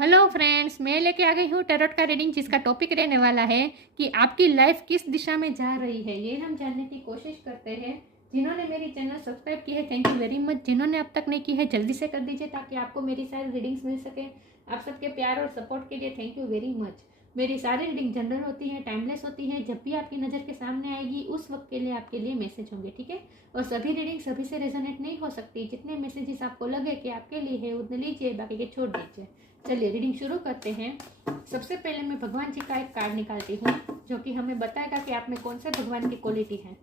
Hello friends, मैं लेके आ गई हूँ टैरोट का रीडिंग, जिसका टॉपिक रहने वाला है कि आपकी लाइफ किस दिशा में जा रही है। ये हम जानने की कोशिश करते हैं। जिन्होंने मेरी चैनल सब्सक्राइब की है, थैंक यू वेरी मच। जिन्होंने अब तक नहीं की है, जल्दी से कर दीजिए ताकि आपको मेरी सारी रीडिंग्स मिल सके। आप सबके प्यार और सपोर्ट के लिए थैंक यू वेरी मच। मेरी सारी रीडिंग जनरल होती है, टाइमलेस होती है। जब भी आपकी नज़र के सामने आएगी उस वक्त के लिए आपके लिए मैसेज होंगे, ठीक है। और सभी रीडिंग सभी से रेजोनेट नहीं हो सकती। जितने मैसेजेस आपको लगे कि आपके लिए है उतने लीजिए, बाकी के छोड़ दीजिए। चलिए रीडिंग शुरू करते हैं। सबसे पहले मैं भगवान जी का एक कार्ड निकालती हूँ जो कि हमें बताएगा कि आप में कौन से भगवान की क्वालिटी है।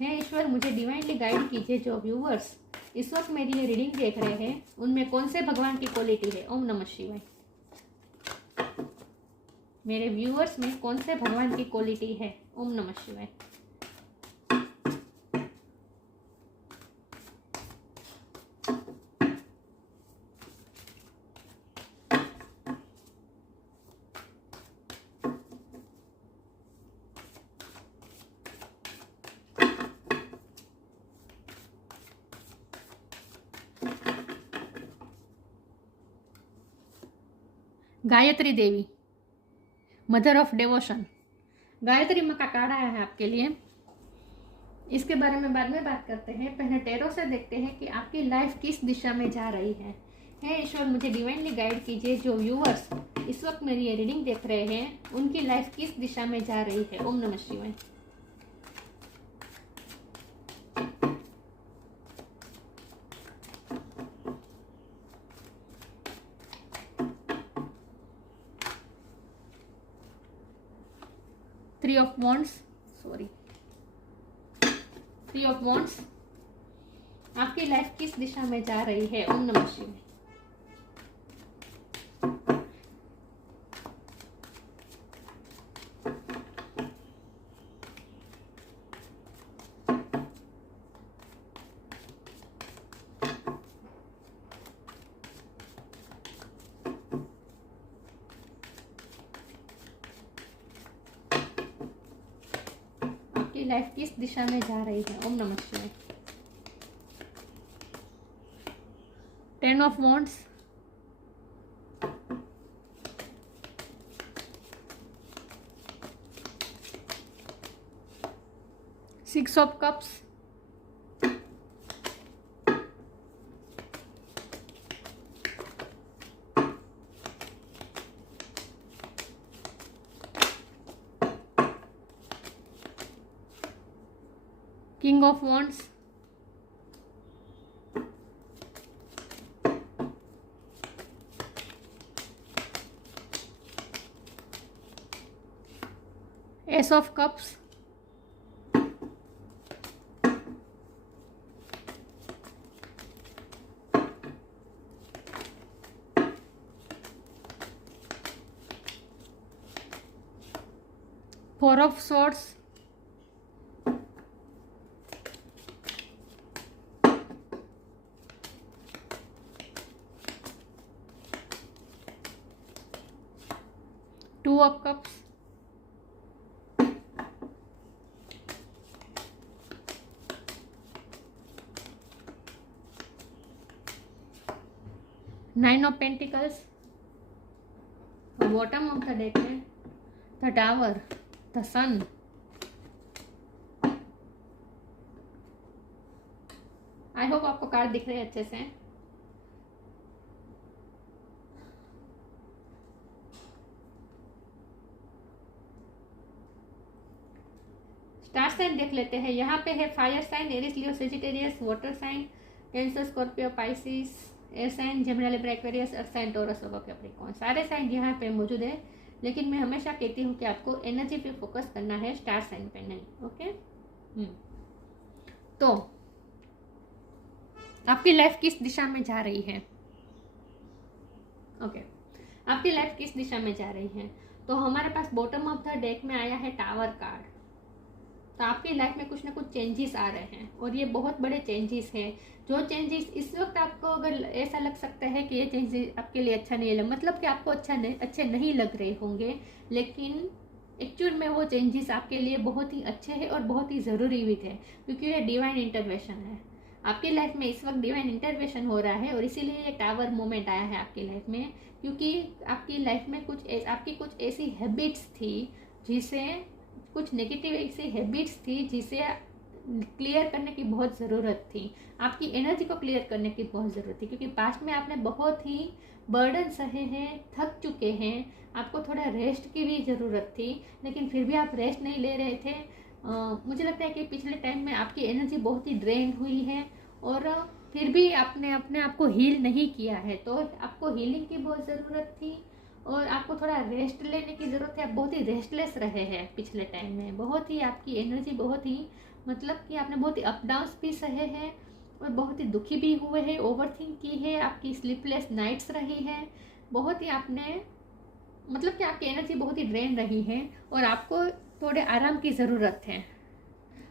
हे ईश्वर, मुझे डिवाइनली गाइड कीजिए। जो व्यूवर्स इस वक्त मेरी ये रीडिंग देख रहे हैं उनमें कौन से भगवान की क्वालिटी है। ओम नमः शिवाय। मेरे व्यूवर्स में कौन से भगवान की क्वालिटी है। ओम नमः शिवाय। Gayatri Devi, mother of devotion. Gayatri माँ का कार्ड आया है आपके लिए। इसके बारे में बाद में बात करते हैं। पहले टैरो से देखते हैं कि आपकी लाइफ किस दिशा में जा रही है। हे ईश्वर, मुझे डिवाइनली गाइड कीजिए। जो व्यूअर्स इस वक्त मेरी ये रीडिंग देख रहे हैं उनकी लाइफ किस दिशा में जा रही है। ओम नमः शिवाय। Three of wands. आपकी लाइफ किस दिशा में जा रही है। ओम नमः शिवाय। लाइफ किस दिशा में जा रही है। ओम नमः शिवाय। Ten of wands. Six of cups. King of wands. Ace of cups. Four of swords. Two of cups. Nine of pentacles. Bottom of the deck है the tower, the sun. I hope आपको card दिख रहे हैं अच्छे से। Star sign देख लेते हैं। यहाँ पे है fire sign, Aries, Leo, Sagittarius, water sign, Cancer, Scorpio, Pisces, air sign, Gemini, Libra, Aquarius, earth sign, Taurus और कैप्रिकॉर्न। सारे साइन यहाँ पे मौजूद है, लेकिन मैं हमेशा कहती हूँ कि आपको एनर्जी पे फोकस करना है, स्टार साइन पे नहीं। ओके। तो आपकी लाइफ किस दिशा में जा रही है। ओके, आपकी लाइफ किस दिशा में जा रही है। तो हमारे पास बॉटम ऑफ द डेक में आया है टावर कार्ड। तो आपकी लाइफ में कुछ ना कुछ चेंजेस आ रहे हैं और ये बहुत बड़े चेंजेस हैं। जो चेंजेस इस वक्त आपको अगर ऐसा लग सकता है कि ये चेंजेस आपके लिए अच्छा नहीं लग, मतलब कि आपको अच्छे नहीं लग रहे होंगे, लेकिन एक्चुअल में वो चेंजेस आपके लिए बहुत ही अच्छे हैं और बहुत ही ज़रूरी भी थे, क्योंकि ये डिवाइन इंटरवेंशन है। आपकी लाइफ में इस वक्त डिवाइन इंटरवेंशन हो रहा है और इसीलिए ये टावर मोमेंट आया है आपकी लाइफ में, क्योंकि आपकी लाइफ में आपकी कुछ ऐसी हैबिट्स थी जिसे कुछ नेगेटिव ऐसी हैबिट्स थी जिसे क्लियर करने की बहुत ज़रूरत थी। आपकी एनर्जी को क्लियर करने की बहुत ज़रूरत थी, क्योंकि पास्ट में आपने बहुत ही बर्डन सहे हैं, थक चुके हैं, आपको थोड़ा रेस्ट की भी ज़रूरत थी, लेकिन फिर भी आप रेस्ट नहीं ले रहे थे। मुझे लगता है कि पिछले टाइम में आपकी एनर्जी बहुत ही ड्रेन हुई है और फिर भी आपने अपने आप को हील नहीं किया है, तो आपको हीलिंग की बहुत ज़रूरत थी और आपको थोड़ा रेस्ट लेने की ज़रूरत है। आप बहुत ही रेस्टलेस रहे हैं पिछले टाइम में, बहुत ही आपकी एनर्जी बहुत ही मतलब कि आपने बहुत ही अप डाउन्स भी सहे हैं और बहुत ही दुखी भी हुए हैं, ओवरथिंक की है, आपकी स्लीपलेस नाइट्स रही है, बहुत ही आपने मतलब कि आपकी एनर्जी बहुत ही ड्रेन रही है और आपको थोड़े आराम की ज़रूरत है।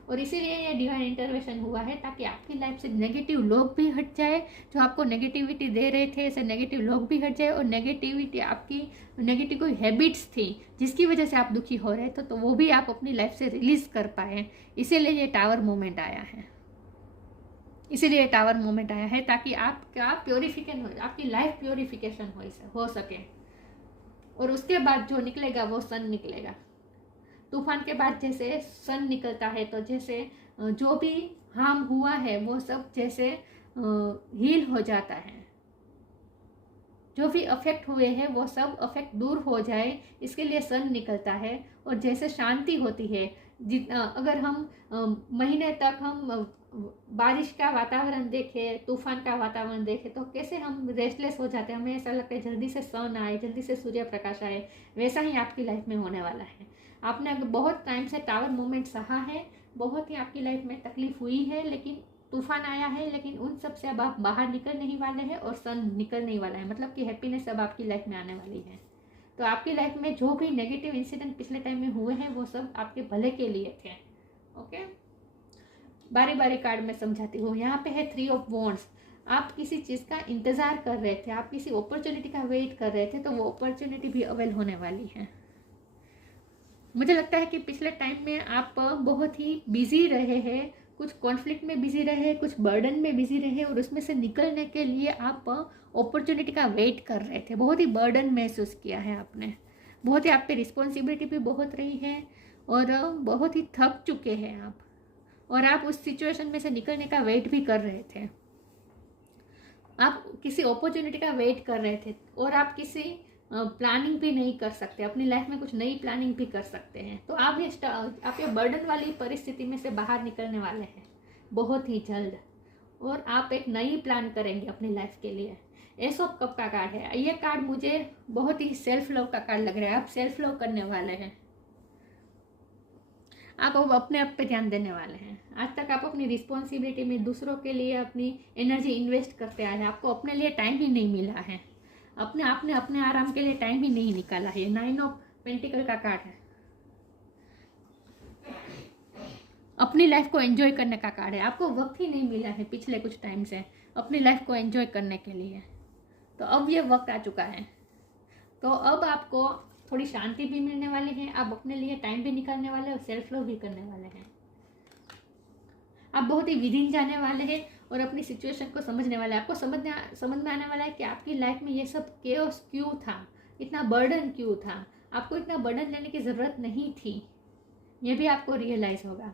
और इसीलिए ये डिवाइन इंटरवेंशन हुआ है ताकि आपकी लाइफ से नेगेटिव लोग भी हट जाए, जो आपको नेगेटिविटी दे रहे थे ऐसे नेगेटिव लोग भी हट जाए और नेगेटिविटी आपकी नेगेटिव कोई हैबिट्स थी जिसकी वजह से आप दुखी हो रहे थे तो वो भी आप अपनी लाइफ से रिलीज कर पाए। इसीलिए ये टावर मोमेंट आया है, इसीलिए टावर मोमेंट आया है ताकि आपका प्योरिफिकेशन हो, आपकी लाइफ प्योरिफिकेशन हो सके। और उसके बाद जो निकलेगा वो सन निकलेगा। तूफान के बाद जैसे सन निकलता है तो जैसे जो भी हार्म हुआ है वो सब जैसे हील हो जाता है, जो भी अफेक्ट हुए हैं वो सब अफेक्ट दूर हो जाए, इसके लिए सन निकलता है। और जैसे शांति होती है, अगर हम महीने तक हम बारिश का वातावरण देखें, तूफान का वातावरण देखें तो कैसे हम रेस्टलेस हो जाते हैं, हमें ऐसा लगता है जल्दी से सन आए, जल्दी से सूर्य प्रकाश आए। वैसा ही आपकी लाइफ में होने वाला है। आपने अगर बहुत टाइम से टावर मोमेंट सहा है, बहुत ही आपकी लाइफ में तकलीफ हुई है, लेकिन तूफान आया है, लेकिन उन सब से अब आप बाहर निकल नहीं वाले हैं और सन निकल नहीं वाला है, मतलब कि हैप्पीनेस अब आपकी लाइफ में आने वाली है। तो आपकी लाइफ में जो भी नेगेटिव इंसिडेंट पिछले टाइम में हुए हैं वो सब आपके भले के लिए थे। ओके, बारी बारी कार्ड में समझाती हूँ। यहाँ पे है 3 ऑफ वॉन्ड्स। आप किसी चीज़ का इंतज़ार कर रहे थे, आप किसी अपॉर्चुनिटी का वेट कर रहे थे, तो वो अपॉर्चुनिटी भी अवेल होने वाली है। मुझे लगता है कि पिछले टाइम में आप बहुत ही बिजी रहे हैं, कुछ कॉन्फ्लिक्ट में बिजी रहे, कुछ बर्डन में बिजी रहे और उसमें से निकलने के लिए आप अपॉर्चुनिटी का वेट कर रहे थे। बहुत ही बर्डन महसूस किया है आपने, बहुत ही आप पे रिस्पॉन्सिबिलिटी भी बहुत रही है और बहुत ही थक चुके हैं आप, और आप उस सिचुएशन में से निकलने का वेट भी कर रहे थे। आप किसी अपॉर्चुनिटी का वेट कर रहे थे और आप किसी प्लानिंग भी नहीं कर सकते, अपनी लाइफ में कुछ नई प्लानिंग भी कर सकते हैं। तो आप ये बर्डन वाली परिस्थिति में से बाहर निकलने वाले हैं बहुत ही जल्द, और आप एक नई प्लान करेंगे अपनी लाइफ के लिए। एस ऑफ कप का कार्ड है। ये कार्ड मुझे बहुत ही सेल्फ लव का कार्ड लग रहा है। आप सेल्फ लव करने वाले हैं, आप अब अपने आप पे ध्यान देने वाले हैं। आज तक आप अपनी रिस्पॉन्सिबिलिटी में दूसरों के लिए अपनी एनर्जी इन्वेस्ट करते आए हैं, आपको अपने लिए टाइम ही नहीं मिला है, आपने अपने आराम के लिए टाइम ही नहीं निकाला है। 9 ऑफ पेंटिकल का कार्ड है, अपनी लाइफ को एंजॉय करने का कार्ड है। आपको वक्त ही नहीं मिला है पिछले कुछ टाइम से अपनी लाइफ को एंजॉय करने के लिए, तो अब ये वक्त आ चुका है। तो अब आपको थोड़ी शांति भी मिलने वाली है, आप अपने लिए टाइम भी निकालने वाले और सेल्फ लव भी करने वाले हैं। आप बहुत ही विदिन जाने वाले हैं और अपनी सिचुएशन को समझने वाले हैं। आपको समझ में आने वाला है कि आपकी लाइफ में ये सब केओस क्यों था, इतना बर्डन क्यों था, आपको इतना बर्डन लेने की ज़रूरत नहीं थी, ये भी आपको रियलाइज़ होगा।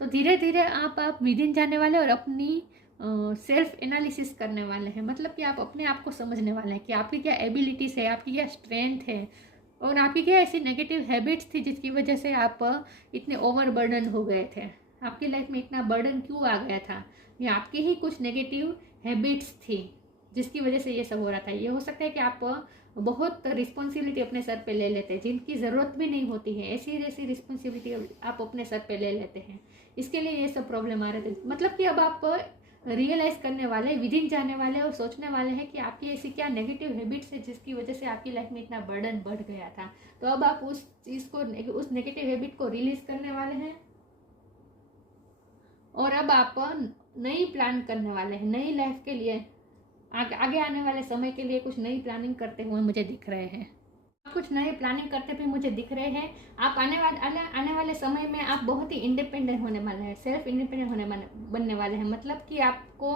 तो धीरे धीरे आप विदिन जाने वाले और अपनी सेल्फ एनालिसिस करने वाले हैं, मतलब कि आप अपने आप को समझने वाले हैं कि आपकी क्या एबिलिटीज़ है, आपकी क्या स्ट्रेंथ है और आपकी क्या ऐसी नेगेटिव हैबिट्स थी जिसकी वजह से आप इतने ओवर बर्डन हो गए थे। आपकी लाइफ में इतना बर्डन क्यों आ गया था, ये आपकी ही कुछ नेगेटिव हैबिट्स थी जिसकी वजह से ये सब हो रहा था। ये हो सकता है कि आप बहुत रिस्पॉन्सिबिलिटी अपने सर पे ले लेते हैं जिनकी ज़रूरत भी नहीं होती है, ऐसी रिस्पॉन्सिबिलिटी आप अपने सर पे ले लेते हैं, इसके लिए ये सब प्रॉब्लम आ रहे थे। मतलब कि अब आप रियलाइज़ करने वाले, विदिन जाने वाले और सोचने वाले हैं कि आपकी ऐसी क्या नेगेटिव हैबिट्स है जिसकी वजह से आपकी लाइफ में इतना बर्डन बढ़ गया था। तो अब आप उस चीज़ को, उस नेगेटिव हैबिट को रिलीज करने वाले हैं और अब आप नई प्लान करने वाले हैं, नई लाइफ के लिए, आगे आने वाले समय के लिए कुछ नई प्लानिंग करते हुए मुझे दिख रहे हैं। आप कुछ नए प्लानिंग करते भी मुझे दिख रहे हैं। आप आने वाले समय में आप बहुत ही इंडिपेंडेंट होने वाले हैं, सेल्फ इंडिपेंडेंट बनने वाले हैं। मतलब कि आपको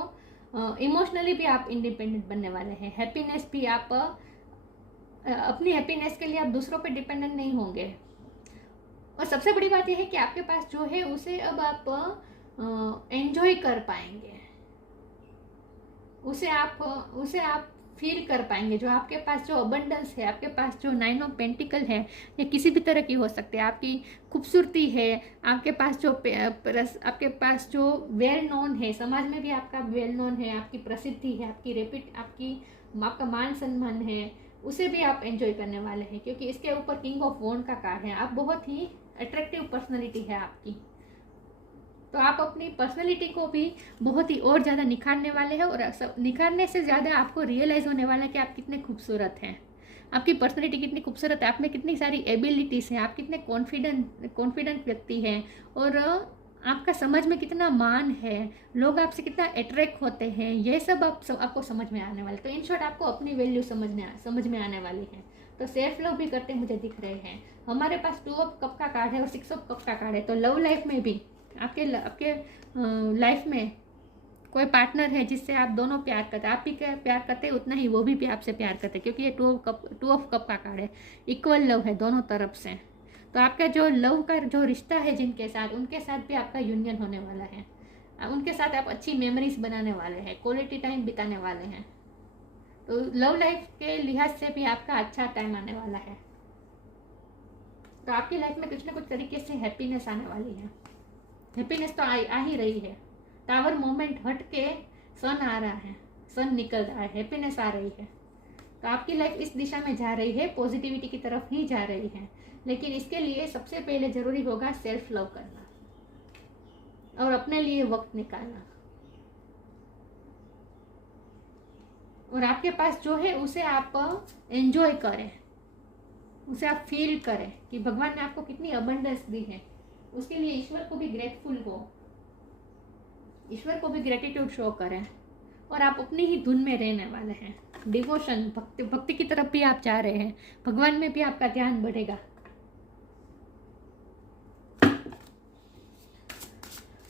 इमोशनली भी आप इंडिपेंडेंट बनने वाले हैं। हैप्पीनेस भी आप अपनी हैप्पीनेस के लिए आप दूसरों पर डिपेंडेंट नहीं होंगे। और सबसे बड़ी बात यह है कि आपके पास जो है उसे अब आप एंजॉय कर पाएंगे, उसे आप फील कर पाएंगे। जो आपके पास जो अबंडेंस है, आपके पास जो 9 ऑफ पेंटिकल है, ये किसी भी तरह की हो सकती है। आपकी खूबसूरती है, आपके पास जो वेल नोन है, समाज में भी आपका वेल नोन है, आपकी प्रसिद्धि है, आपका मान सम्मान है, उसे भी आप एंजॉय करने वाले हैं। क्योंकि इसके ऊपर किंग ऑफ वॉन्ड का कार्ड है। आप बहुत ही अट्रैक्टिव पर्सनैलिटी है आपकी, तो आप अपनी पर्सनैलिटी को भी बहुत ही और ज़्यादा निखारने वाले हैं। और निखारने से ज़्यादा आपको रियलाइज़ होने वाला है कि आप कितने खूबसूरत हैं, आपकी पर्सनैलिटी कितनी खूबसूरत है, आप में कितनी सारी एबिलिटीज़ हैं, आप कितने कॉन्फिडेंट व्यक्ति हैं, और आपका समाज में कितना मान है, लोग आपसे कितना अट्रैक्ट होते हैं, ये सब आपको समझ में आने वाले। तो इन शॉर्ट आपको अपनी वैल्यू समझ में आने वाली है। तो सेल्फ लव भी करते मुझे दिख रहे हैं। हमारे पास 2 ऑफ कप का कार्ड है और 6 ऑफ कप का कार्ड है। तो लव लाइफ में भी आपके लाइफ में कोई पार्टनर है जिससे आप दोनों प्यार करते हैं। आप भी प्यार करते हैं उतना ही वो भी आपसे प्यार करते हैं, क्योंकि ये 2 ऑफ कप का कार्ड है। इक्वल लव है दोनों तरफ से। तो आपका जो लव का जो रिश्ता है जिनके साथ, उनके साथ भी आपका यूनियन होने वाला है। उनके साथ आप अच्छी मेमोरीज बनाने वाले हैं, क्वालिटी टाइम बिताने वाले हैं। तो लव लाइफ के लिहाज से भी आपका अच्छा टाइम आने वाला है। तो आपकी लाइफ में कुछ ना कुछ तरीके से हैप्पीनेस आने वाली है। हैप्पीनेस तो आ ही रही है। टावर मोमेंट हट के सन आ रहा है, सन निकल रहा है, हैप्पीनेस आ रही है। तो आपकी लाइफ इस दिशा में जा रही है, पॉजिटिविटी की तरफ ही जा रही है। लेकिन इसके लिए सबसे पहले जरूरी होगा सेल्फ लव करना और अपने लिए वक्त निकालना। और आपके पास जो है उसे आप एंजॉय करें, उसे आप फील करें कि भगवान ने आपको कितनी अबंडेंस दी है। उसके लिए ईश्वर को भी ग्रेटफुल हो, ईश्वर को भी ग्रेटिट्यूड शो करें। और आप अपनी ही धुन में रहने वाले हैं। डिवोशन, भक्ति की तरफ भी आप जा रहे हैं, भगवान में भी आपका ध्यान बढ़ेगा।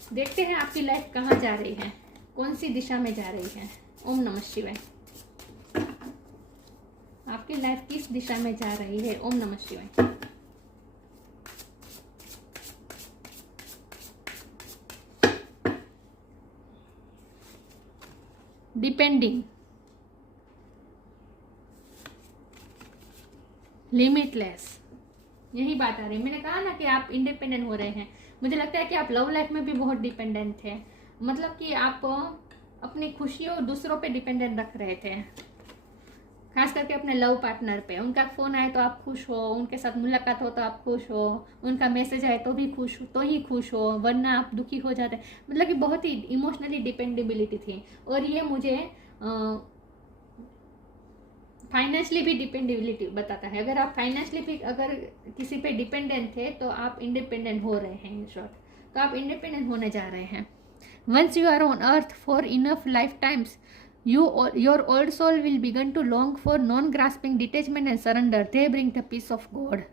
देखते हैं आपकी लाइफ कहाँ जा रही है, कौन सी दिशा में जा रही है। ओम नमः शिवाय। आपकी लाइफ किस दिशा में जा रही है? ओम नमः शिवाय। डिपेंडिंग, लिमिटलेस, यही बात आ रही है। मैंने कहा ना कि आप इंडिपेंडेंट हो रहे हैं। मुझे लगता है कि आप लव लाइफ में भी बहुत डिपेंडेंट थे। मतलब कि आप अपनी खुशियों दूसरों पे डिपेंडेंट रख रहे थे, खास करके अपने लव पार्टनर पे। उनका फ़ोन आए तो आप खुश हो, उनके साथ मुलाकात हो तो आप खुश हो, उनका मैसेज आए तो भी खुश हो, तो ही खुश हो, वरना आप दुखी हो जाते। मतलब कि बहुत ही इमोशनली डिपेंडेबिलिटी थी। और ये मुझे फाइनेंशियली भी डिपेंडेबिलिटी बताता है। अगर आप फाइनेंशियली भी अगर किसी पे डिपेंडेंट थे तो आप इंडिपेंडेंट हो रहे हैं। इन शॉर्ट, तो आप इंडिपेंडेंट होने जा रहे हैं। Once you are on earth for enough lifetimes, your old soul will begin to long for non-grasping detachment and surrender. They bring the peace of God.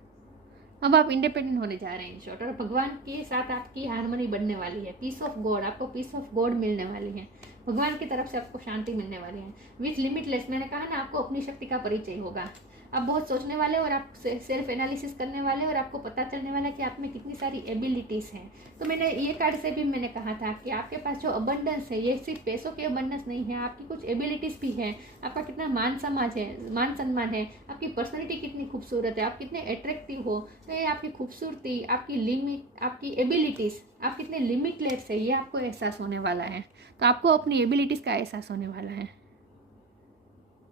अब आप इंडिपेंडेंट होने जा रहे हैं इन शॉर्ट, और भगवान के साथ आपकी हारमोनी बनने वाली है। पीस ऑफ गॉड, आपको पीस ऑफ गॉड मिलने वाली है, भगवान की तरफ से आपको शांति मिलने वाली है। विथ लिमिटलेस, मैंने कहा ना, आपको अपनी शक्ति का परिचय होगा। आप बहुत सोचने वाले और आप सेल्फ एनालिसिस करने वाले, और आपको पता चलने वाला कि आप में कितनी सारी एबिलिटीज़ हैं। तो मैंने ये कार्ड से भी मैंने कहा था कि आपके पास जो अबंडेंस है, ये सिर्फ पैसों की अबंडेंस नहीं है, आपकी कुछ एबिलिटीज़ भी है। आपका कितना मान सम्मान है, आपकी पर्सनैलिटी कितनी खूबसूरत है, आप कितने अट्रैक्टिव हो। तो ये आपकी खूबसूरती, आपकी लिमिट, आपकी एबिलिटीज़, आप कितने लिमिटलेस है, ये आपको एहसास होने वाला है। तो आपको अपनी एबिलिटीज़ का एहसास होने वाला है।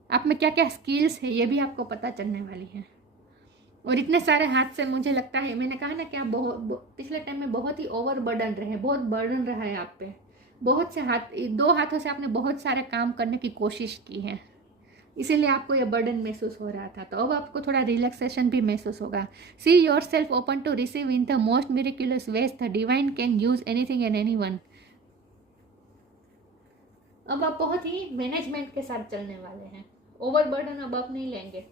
आप में क्या क्या स्किल्स है ये भी आपको पता चलने वाली है। और इतने सारे हाथ से मुझे लगता है, मैंने कहा ना कि आप पिछले टाइम में बहुत ही ओवर बर्डन रहे, बहुत बर्डन रहा है आप पे। बहुत से हाथ, 2 हाथों से आपने बहुत सारे काम करने की कोशिश की है, इसीलिए आपको ये बर्डन महसूस हो रहा था। तो अब आपको थोड़ा रिलैक्सेशन भी महसूस होगा। See yourself open to receive in the most miraculous ways the divine can use anything and anyone. अब आप बहुत ही मैनेजमेंट के साथ चलने वाले हैं। ओवर बर्डन अब आप नहीं लेंगे।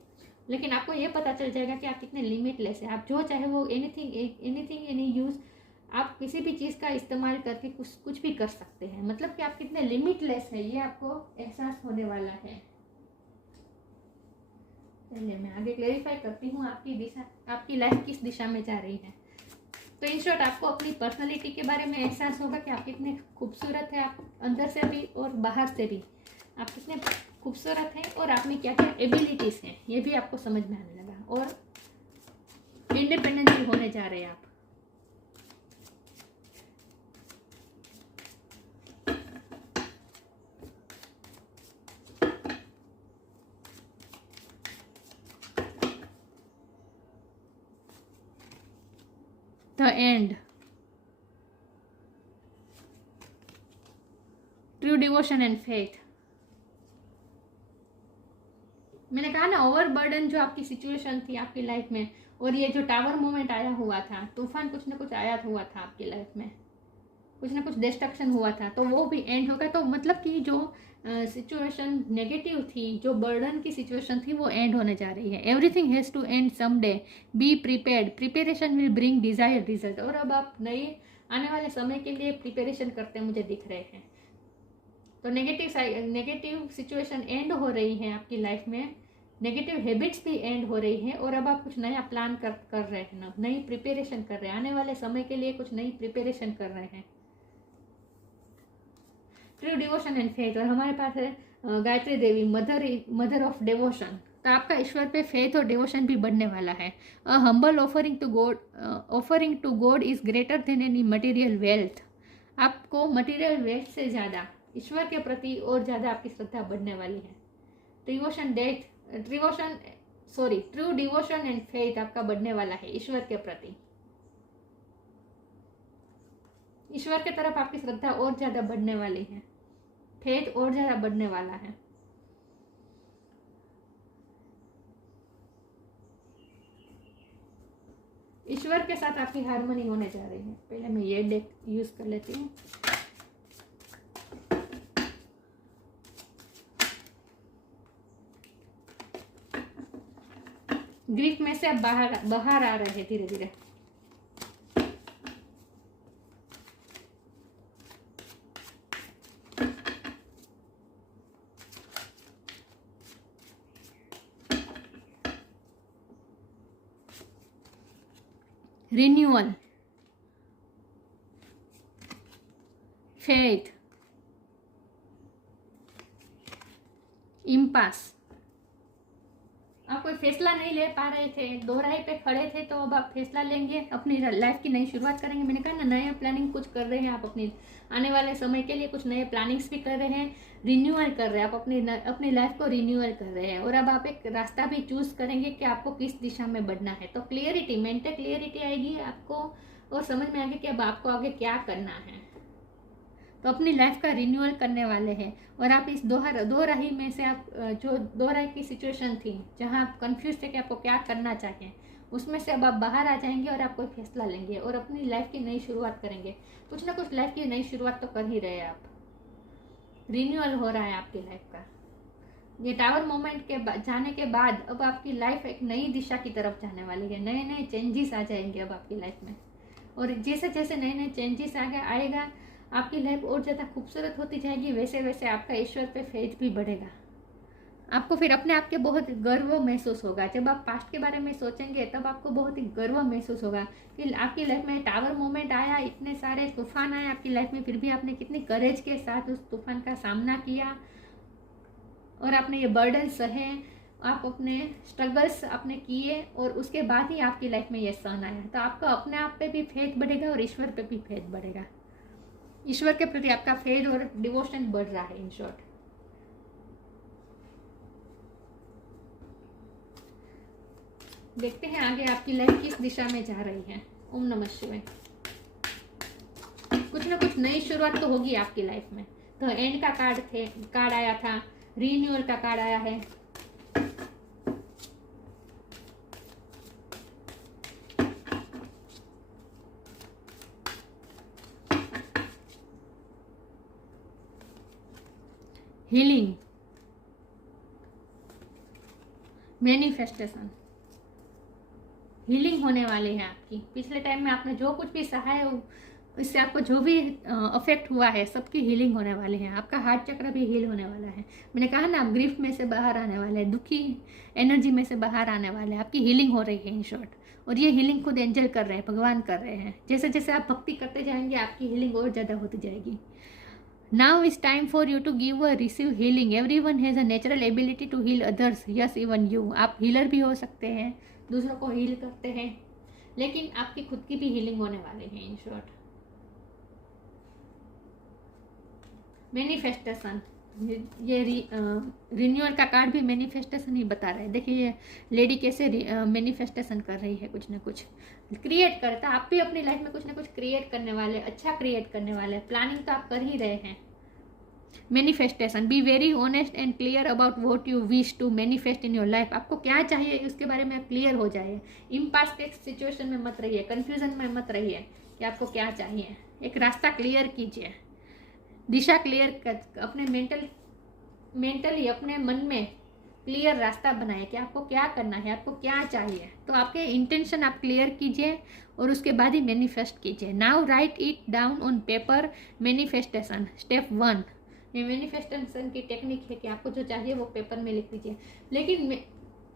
लेकिन आपको ये पता चल जाएगा कि आप कितने लिमिटलेस हैं। आप जो चाहे वो एनीथिंग एनी यूज़ आप किसी भी चीज़ का इस्तेमाल करके कुछ भी कर सकते हैं। मतलब कि आप कितने लिमिटलेस हैं ये आपको एहसास होने वाला है। चलिए मैं आगे क्लेरिफाई करती हूँ आपकी लाइफ किस दिशा में जा रही है। तो इन शॉर्ट आपको अपनी पर्सनालिटी के बारे में एहसास होगा कि आप कितने खूबसूरत हैं, आप अंदर से भी और बाहर से भी आप कितने खूबसूरत हैं, और आप में क्या क्या एबिलिटीज़ हैं ये भी आपको समझ में आने लगा, और इंडिपेंडेंट भी होने जा रहे हैं आप। The end, true devotion and faith. मैंने कहा ना, ओवरबर्डन जो आपकी सिचुएशन थी आपकी लाइफ में, और ये जो टावर मोमेंट आया हुआ था, तूफान कुछ ना कुछ आया हुआ था आपकी लाइफ में, कुछ ना कुछ डिस्ट्रक्शन हुआ था, तो वो भी एंड होगा। तो मतलब कि जो सिचुएशन नेगेटिव थी, जो बर्डन की सिचुएशन थी, वो एंड होने जा रही है। Everything has to end someday, be prepared, preparation will bring desired result. और अब आप नए आने वाले समय के लिए प्रिपेरेशन करते मुझे दिख रहे हैं। तो नेगेटिव सिचुएशन एंड हो रही है आपकी लाइफ में, नेगेटिव हैबिट्स भी एंड हो रही है, और अब आप कुछ नया प्लान कर रहे हैं ना, नई प्रिपेरेशन कर रहे हैं, आने वाले समय के लिए कुछ नई प्रिपेरेशन कर रहे हैं। ट्रू डिवोशन एंड फेथ, और हमारे पास है Gayatri Devi, mother of devotion. तो आपका ईश्वर पे फेथ और डिवोशन भी बढ़ने वाला है। A humble offering to God is greater than any material wealth. आपको मटेरियल वेल्थ से ज़्यादा ईश्वर के प्रति और ज़्यादा आपकी श्रद्धा बढ़ने वाली है। ट्रू डिवोशन एंड फेथ आपका बढ़ने वाला है ईश्वर के प्रति। ईश्वर की तरफ आपकी श्रद्धा और ज़्यादा बढ़ने वाली है, फेथ और ज़्यादा बढ़ने वाला है। ईश्वर के साथ आपकी हार्मनी होने जा रही है। पहले मैं ये डेक यूज कर लेती हूँ। ग्रीफ में से आप बाहर आ रहे हैं धीरे धीरे। Renewal, faith, impasse. आप कोई फैसला नहीं ले पा रहे थे, दोहराई पे खड़े थे, तो अब आप फैसला लेंगे, अपनी लाइफ की नई शुरुआत करेंगे। मैंने कहा ना, नया प्लानिंग कुछ कर रहे हैं आप, अपनी आने वाले समय के लिए कुछ नए प्लानिंग्स भी कर रहे हैं, रिन्यूअल कर रहे हैं, आप अपनी लाइफ को रिन्यूअल कर रहे हैं। और अब आप एक रास्ता भी चूज करेंगे कि आपको किस दिशा में बढ़ना है। तो क्लियरिटी, मेंटल क्लियरिटी आएगी आपको, और समझ में आएगी कि अब आपको आगे क्या करना है। तो अपनी लाइफ का रिन्यूअल करने वाले हैं। और आप इस दो राही में से, आप जो दो राही की सिचुएशन थी जहां आप कंफ्यूज थे कि आपको क्या करना चाहिए, उसमें से अब आप बाहर आ जाएंगे और आप कोई फैसला लेंगे और अपनी लाइफ की नई शुरुआत करेंगे। कुछ ना कुछ लाइफ की नई शुरुआत तो कर ही रहे हैं आप। रिन्यूअल हो रहा है आपकी लाइफ का। ये टावर मोमेंट के जाने के बाद अब आपकी लाइफ एक नई दिशा की तरफ जाने वाली है। नए नए चेंजेस आ जाएंगे अब आपकी लाइफ में, और जैसे जैसे नए नए चेंजेस आएगा आपकी लाइफ और ज़्यादा खूबसूरत होती जाएगी। वैसे वैसे आपका ईश्वर पे फेथ भी बढ़ेगा। आपको फिर अपने आप के बहुत गर्व महसूस होगा। जब आप पास्ट के बारे में सोचेंगे तब आपको बहुत ही गर्व महसूस होगा कि आपकी लाइफ में टावर मोमेंट आया, इतने सारे तूफान आए आपकी लाइफ में, फिर भी आपने कितनी करेज के साथ उस तूफान का सामना किया, और आपने ये बर्डन सहे, आप अपने स्ट्रगल्स आपने किए, और उसके बाद ही आपकी लाइफ में ये सन आया। तो आपका अपने आप पे भी फेथ बढ़ेगा और ईश्वर पे भी फेथ बढ़ेगा। ईश्वर के प्रति आपका फेथ और डिवोशन बढ़ रहा है। इन शॉर्ट, देखते हैं आगे आपकी लाइफ किस दिशा में जा रही है। ओम नमः शिवाय। कुछ ना कुछ नई शुरुआत तो होगी आपकी लाइफ में। तो एंड का कार्ड आया था, रिन्यूअल का कार्ड आया है, हीलिंग, मैनिफेस्टेशन, हीलिंग होने वाली है आपकी। पिछले टाइम में आपने जो कुछ भी सहा है, इससे आपको जो भी अफेक्ट हुआ है, सबकी हीलिंग होने वाली है। आपका हार्ट चक्र भी हील होने वाला है। मैंने कहा ना, आप ग्रीफ में से बाहर आने वाले हैं, दुखी एनर्जी में से बाहर आने वाले हैं। आपकी हीलिंग हो रही है इन शॉर्ट। और ये हीलिंग खुद एंजल कर रहे हैं, भगवान कर रहे हैं। जैसे जैसे आप भक्ति करते जाएंगे, आपकी हीलिंग और ज़्यादा होती जाएगी। Now is time for you to give or receive healing. Everyone has a natural ability to heal others. Yes, even you. आप हीलर भी हो सकते हैं, दूसरों को हील करते हैं, लेकिन आपकी खुद की भी हीलिंग होने वाली है इन शॉर्ट। मैनिफेस्टेशन, ये रिन्यूअल का कार्ड भी मैनिफेस्टेशन ही बता रहा है। देखिए ये लेडी कैसे मैनिफेस्टेशन कर रही है, कुछ ना कुछ क्रिएट करता। आप भी अपनी लाइफ में कुछ ना कुछ क्रिएट करने वाले, अच्छा क्रिएट करने वाले। प्लानिंग तो आप कर ही रहे हैं। Manifestation, be very honest and clear about what you wish to manifest in your life. आपको क्या चाहिए उसके बारे में क्लियर हो जाइए। इम्पास के सिचुएशन में मत रहिए, कन्फ्यूजन में मत रहिए कि आपको क्या चाहिए। एक रास्ता क्लियर कीजिए, दिशा क्लियर कर, अपने मेंटली अपने मन में क्लियर रास्ता बनाए कि आपको क्या करना है, आपको क्या चाहिए। तो आपके इंटेंशन आप क्लियर कीजिए और उसके बाद ही मैनिफेस्ट कीजिए। Now right it down on paper. Manifestation step 1। ये मैनिफेस्टेशन की टेक्निक है कि आपको जो चाहिए वो पेपर में लिख दीजिए। लेकिन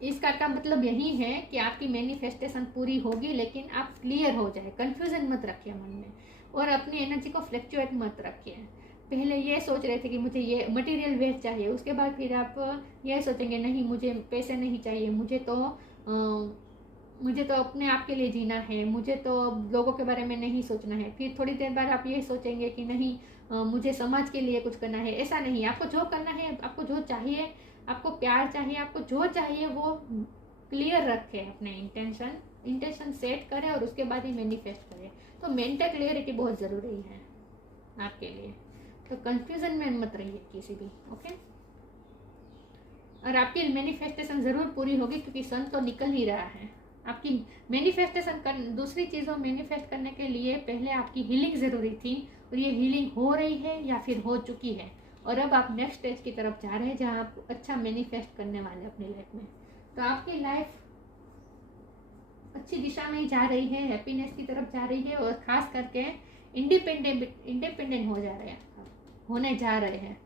इसका का मतलब यही है कि आपकी मैनिफेस्टेशन पूरी होगी, लेकिन आप क्लियर हो जाए। कन्फ्यूजन मत रखिए मन में, और अपनी एनर्जी को फ्लक्चुएट मत रखिए। पहले ये सोच रहे थे कि मुझे ये मटेरियल वेल्थ चाहिए, उसके बाद फिर आप ये सोचेंगे नहीं मुझे पैसे नहीं चाहिए, मुझे तो अपने आप के लिए जीना है, मुझे तो लोगों के बारे में नहीं सोचना है। फिर थोड़ी देर बाद आप ये सोचेंगे कि नहीं मुझे समाज के लिए कुछ करना है। ऐसा नहीं, आपको जो करना है, आपको जो चाहिए, आपको प्यार चाहिए, आपको जो चाहिए वो क्लियर रखें। अपने इंटेंशन सेट करें और उसके बाद ही मैनिफेस्ट करें। तो मेंटल क्लियरिटी बहुत ज़रूरी है आपके लिए। तो कंफ्यूजन में मत रहिए किसी भी, ओके। और आपकी मैनिफेस्टेशन ज़रूर पूरी होगी, क्योंकि सन तो निकल ही रहा है। आपकी मैनिफेस्टेशन दूसरी चीज़ों मैनिफेस्ट करने के लिए पहले आपकी हीलिंग ज़रूरी थी, और ये हीलिंग हो रही है या फिर हो चुकी है। और अब आप नेक्स्ट स्टेज की तरफ जा रहे हैं, जहाँ आप अच्छा मैनिफेस्ट करने वाले अपनी लाइफ में। तो आपकी लाइफ अच्छी दिशा में ही जा रही है, हैप्पीनेस की तरफ जा रही है, और ख़ास करके इंडिपेंडेंट हो जा रहे हैं, होने जा रहे हैं।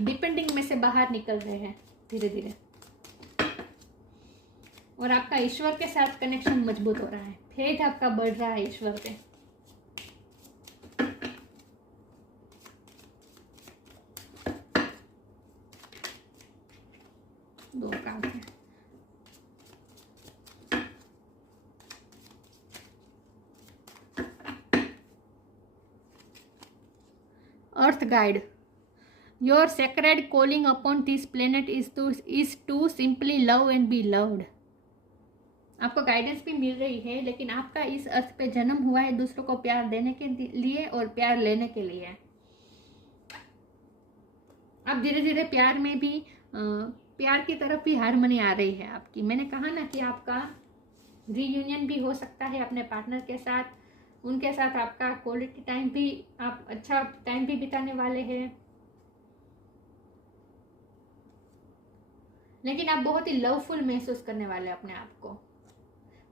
डिपेंडिंग में से बाहर निकल रहे हैं धीरे धीरे, और आपका ईश्वर के साथ कनेक्शन मजबूत हो रहा है। फेथ आपका बढ़ रहा है ईश्वर पे। दो कार्ड है। Earth guide, your sacred calling upon this planet is to simply love and be loved। आपको गाइडेंस भी मिल रही है, लेकिन आपका इस अर्थ पे जन्म हुआ है दूसरों को प्यार देने के लिए और प्यार लेने के लिए। आप धीरे धीरे प्यार में भी प्यार की तरफ भी हारमोनी आ रही है आपकी। मैंने कहा ना कि आपका रीयूनियन भी हो सकता है अपने पार्टनर के साथ, उनके साथ आपका क्वालिटी टाइम भी, आप अच्छा टाइम भी बिताने वाले हैं। लेकिन आप बहुत ही लवफुल महसूस करने वाले अपने आप को।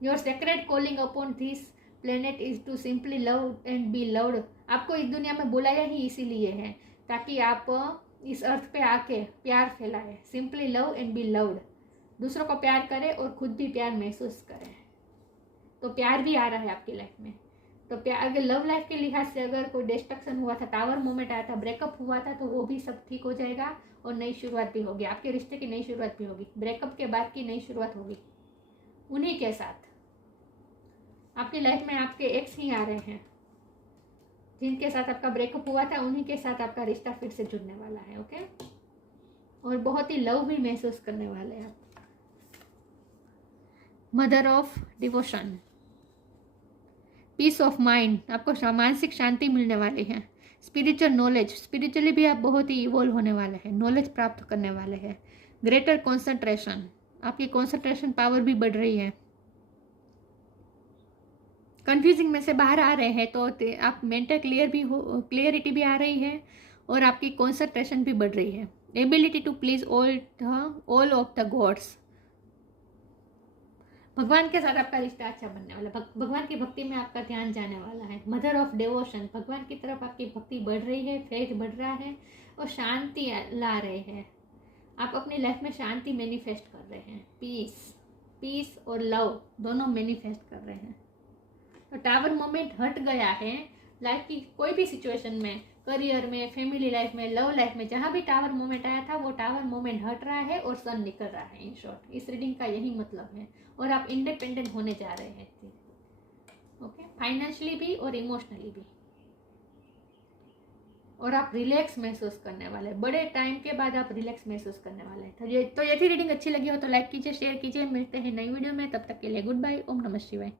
Your sacred calling upon this planet is to simply love and be loved. आपको इस दुनिया में बुलाया ही इसीलिए है, ताकि आप इस अर्थ पे आके प्यार फैलाए। Simply love and be loved, दूसरों को प्यार करें और खुद भी प्यार महसूस करें। तो प्यार भी आ रहा है आपकी लाइफ में। तो प्यार, अगर लव लाइफ के लिहाज से अगर कोई डिस्ट्रक्शन हुआ था, टावर मोमेंट आया था, ब्रेकअप हुआ था, तो वो भी सब ठीक हो जाएगा और नई शुरुआत भी होगी। आपके रिश्ते की नई शुरुआत भी होगी। ब्रेकअप के बाद की नई शुरुआत होगी उन्हीं के साथ। आपकी लाइफ में आपके एक्स ही आ रहे हैं, जिनके साथ आपका ब्रेकअप हुआ था, उन्हीं के साथ आपका रिश्ता फिर से जुड़ने वाला है, ओके। और बहुत ही लव भी महसूस करने वाले हैं आप। Mother of devotion, peace of mind, आपको मानसिक शांति मिलने वाली है। स्पिरिचुअल नॉलेज, स्पिरिचुअली भी आप बहुत ही इवॉल्व होने वाले हैं, नॉलेज प्राप्त करने वाले हैं। ग्रेटर कॉन्सेंट्रेशन, आपकी कॉन्सेंट्रेशन पावर भी बढ़ रही है। कंफ्यूजिंग में से बाहर आ रहे हैं, तो आप मेंटल क्लियरिटी भी आ रही है, और आपकी कॉन्सेंट्रेशन भी बढ़ रही है। Ability to please all of the gods. भगवान के साथ आपका रिश्ता अच्छा बनने वाला है, भगवान की भक्ति में आपका ध्यान जाने वाला है। मदर ऑफ डिवोशन, भगवान की तरफ आपकी भक्ति बढ़ रही है, फेथ बढ़ रहा है और शांति ला रहे हैं। आप अपनी लाइफ में शांति मैनिफेस्ट कर रहे हैं, पीस और लव दोनों मैनिफेस्ट कर रहे हैं। तो टावर मोमेंट हट गया है लाइफ की कोई भी सिचुएशन में, करियर में, फैमिली लाइफ में, लव लाइफ में, जहाँ भी टावर मोमेंट आया था वो टावर मोमेंट हट रहा है और सन निकल रहा है। इन शॉर्ट इस रीडिंग का यही मतलब है। और आप इंडिपेंडेंट होने जा रहे हैं, ओके, फाइनेंशियली भी और इमोशनली भी। और आप रिलैक्स महसूस करने वाले हैं, बड़े टाइम के बाद आप रिलैक्स महसूस करने वाले हैं। तो ये थी रीडिंग। अच्छी लगी हो तो लाइक कीजिए, शेयर कीजिए। मिलते हैं नई वीडियो में, तब तक के लिए गुड बाय। ओम नमः शिवाय।